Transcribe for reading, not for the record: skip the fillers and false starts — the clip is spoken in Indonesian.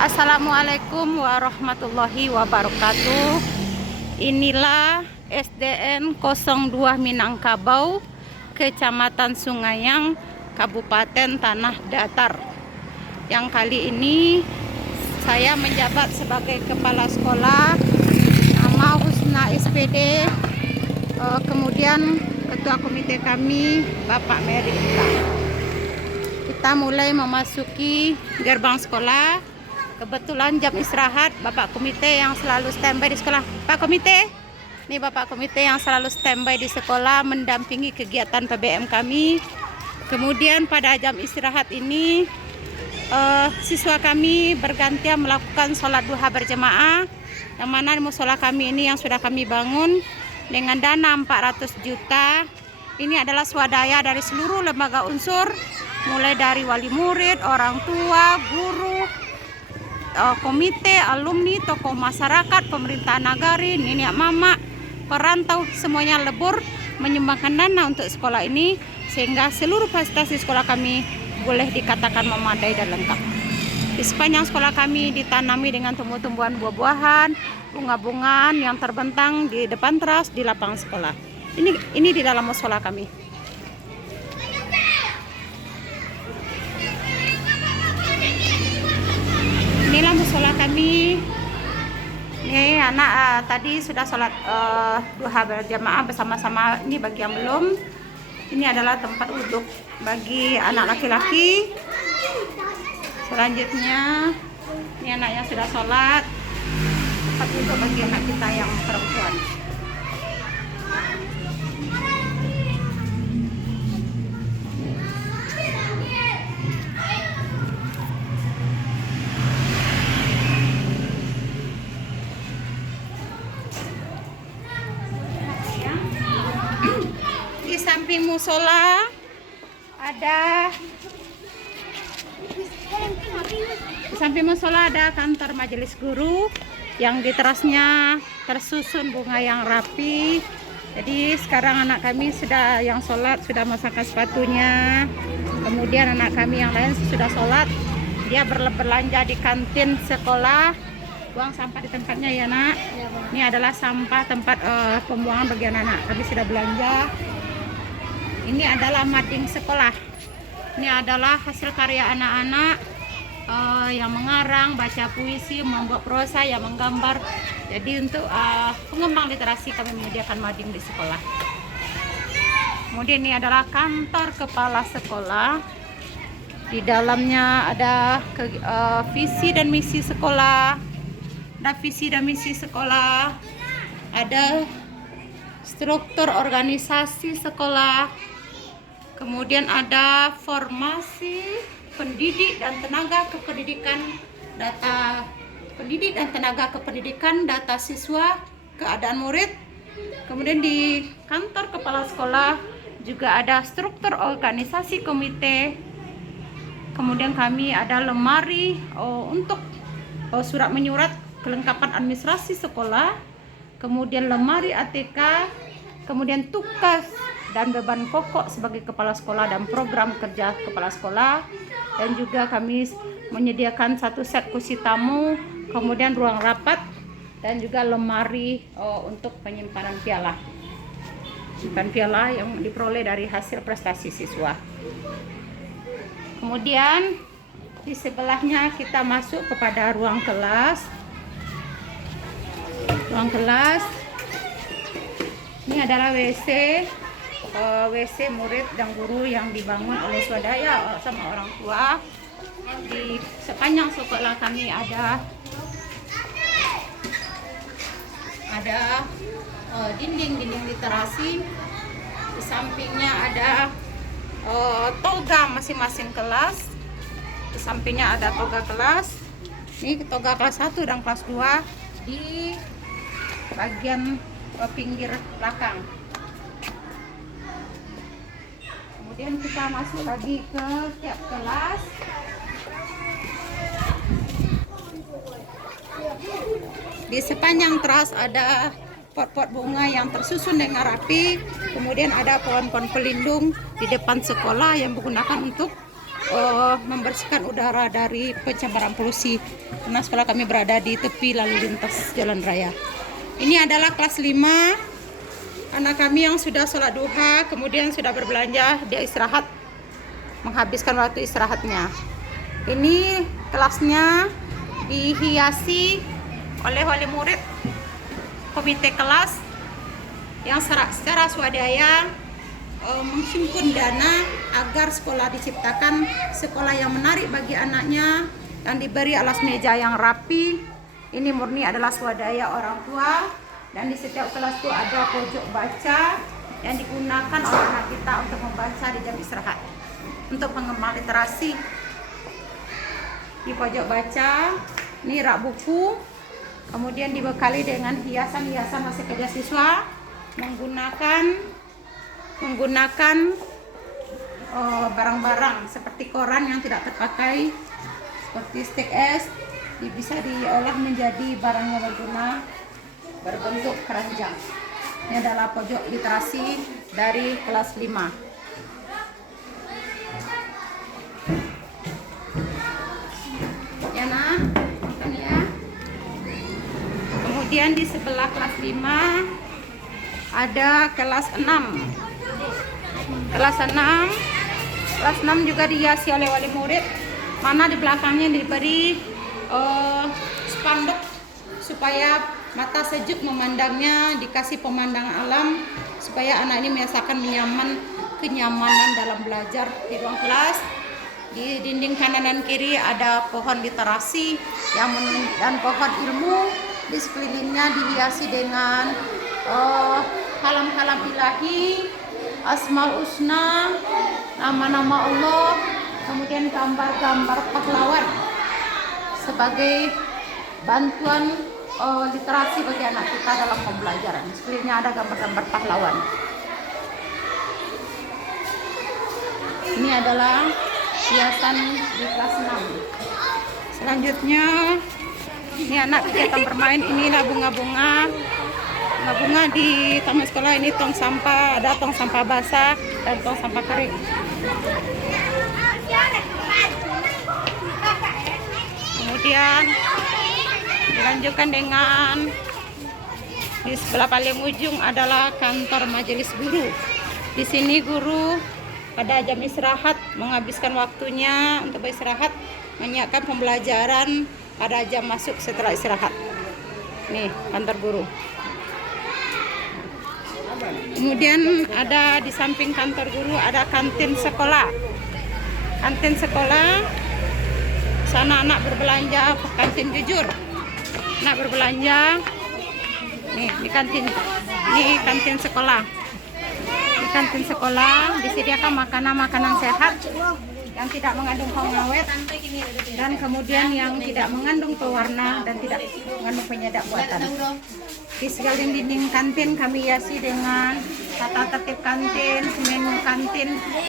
Assalamualaikum warahmatullahi wabarakatuh. Inilah SDN 02 Minangkabau, Kecamatan Sungaiang, Kabupaten Tanah Datar. Yang kali ini saya menjabat sebagai kepala sekolah, nama Husna SPD, kemudian ketua komite kami Bapak Merita. Kita mulai memasuki gerbang sekolah. Kebetulan jam istirahat, Bapak komite yang selalu standby di sekolah. Pak komite, ini Bapak komite yang selalu standby di sekolah mendampingi kegiatan PBM kami. Kemudian pada jam istirahat ini siswa kami bergantian melakukan sholat duha berjamaah, yang mana musola kami ini yang sudah kami bangun dengan dana 400 juta. Ini adalah swadaya dari seluruh lembaga unsur, mulai dari wali murid, orang tua, guru, komite, alumni, tokoh masyarakat, pemerintah nagari, nenek mama, perantau, semuanya lebur menyumbangkan dana untuk sekolah ini, sehingga seluruh fasilitas di sekolah kami boleh dikatakan memadai dan lengkap. Di sepanjang sekolah kami ditanami dengan tumbuh-tumbuhan buah-buahan, bunga-bungaan yang terbentang di depan teras di lapangan sekolah. Ini di dalam musola kami. Inilah musola kami. Ini anak tadi sudah sholat duha berjamaah bersama-sama. Ini bagi yang belum. Ini adalah tempat duduk bagi anak laki-laki. Selanjutnya ini anak yang sudah sholat, tempat duduk bagi anak kita yang perempuan. Di samping musola ada kantor majelis guru yang di terasnya tersusun bunga yang rapi. Jadi sekarang anak kami sudah yang sholat sudah masakkan sepatunya. Kemudian anak kami yang lain sudah sholat, dia berbelanja di kantin sekolah. Buang sampah di tempatnya ya nak. Ini adalah sampah tempat pembuangan bagi anak-anak. Kami sudah belanja. Ini adalah mading sekolah. Ini adalah hasil karya anak-anak yang mengarang, baca puisi, membuat prosa, yang menggambar. Jadi untuk pengembang literasi kami menyediakan mading di sekolah. Kemudian ini adalah kantor kepala sekolah. Di dalamnya ada visi dan misi sekolah. Ada visi dan misi sekolah, ada struktur organisasi sekolah, kemudian ada formasi pendidik dan tenaga kependidikan, data pendidik dan tenaga kependidikan, data siswa, keadaan murid. Kemudian di kantor kepala sekolah juga ada struktur organisasi komite. Kemudian kami ada lemari untuk surat menyurat kelengkapan administrasi sekolah, kemudian lemari ATK, kemudian tugas dan beban pokok sebagai kepala sekolah dan program kerja kepala sekolah, dan juga kami menyediakan satu set kursi tamu, kemudian ruang rapat, dan juga lemari untuk penyimpanan piala. Simpan piala yang diperoleh dari hasil prestasi siswa. Kemudian di sebelahnya kita masuk kepada ruang kelas. Ruang kelas ini adalah WC murid dan guru yang dibangun oleh swadaya sama orang tua. Di sepanjang sekolah kami ada dinding literasi. Di sampingnya ada toga masing-masing kelas. Di sampingnya ada toga kelas. Ini toga kelas 1 dan kelas 2 di bagian pinggir belakang. Kemudian kita masuk lagi ke tiap kelas. Di sepanjang teras ada pot-pot bunga yang tersusun dengan rapi. Kemudian ada pohon-pohon pelindung di depan sekolah yang digunakan untuk membersihkan udara dari pencemaran polusi, karena sekolah kami berada di tepi lalu lintas jalan raya. Ini adalah kelas 5 anak kami yang sudah sholat duha, kemudian sudah berbelanja, dia istirahat, menghabiskan waktu istirahatnya. Ini kelasnya dihiasi oleh wali murid, komite kelas yang secara swadaya menghimpun dana agar sekolah diciptakan sekolah yang menarik bagi anaknya, yang diberi alas meja yang rapi. Ini murni adalah swadaya orang tua, dan di setiap kelas itu ada pojok baca yang digunakan oleh anak kita untuk membaca di jam istirahat untuk pengembangan literasi. Di pojok baca ini rak buku, kemudian dibekali dengan hiasan-hiasan hasil kerja siswa menggunakan barang-barang seperti koran yang tidak terpakai, seperti stek es, bisa diolah menjadi barang yang berguna berbentuk keranjang. Ini adalah pojok literasi dari kelas 5. Ya nah, makan ya. Kemudian di sebelah kelas 5 ada kelas 6. Kelas 6 juga dihiasi oleh wali murid, mana di belakangnya diberi spanduk supaya mata sejuk memandangnya, dikasih pemandangan alam supaya anak ini merasakan kenyamanan dalam belajar di ruang kelas. Di dinding kanan dan kiri ada pohon literasi dan pohon ilmu. Di sekelilingnya dihiasi dengan kalam-kalam ilahi, asmaul husna, nama-nama Allah, kemudian gambar-gambar pahlawan sebagai bantuan literasi bagi anak kita dalam pembelajaran. Sekelilingnya ada gambar-gambar pahlawan. Ini adalah hiasan di kelas 6. Selanjutnya ini anak kegiatan bermain, inilah bunga-bunga di taman sekolah. Ini tong sampah, ada tong sampah basah dan tong sampah kering. Kemudian dilanjutkan dengan di sebelah paling ujung adalah kantor majelis guru. Di sini guru pada jam istirahat menghabiskan waktunya untuk beristirahat, menyiapkan pembelajaran pada jam masuk setelah istirahat. Nih kantor guru. Kemudian ada di samping kantor guru ada kantin sekolah. Kantin sekolah, sana anak berbelanja, kantin jujur. Anak berbelanja. Nih di kantin. Ini kantin sekolah. Di kantin sekolah disediakan makanan-makanan sehat yang tidak mengandung pengawet dan kemudian yang tidak mengandung pewarna dan tidak mengandung penyedap buatan. Di sekeliling dinding kantin kami hiasi dengan tata tertib kantin, menu kantin,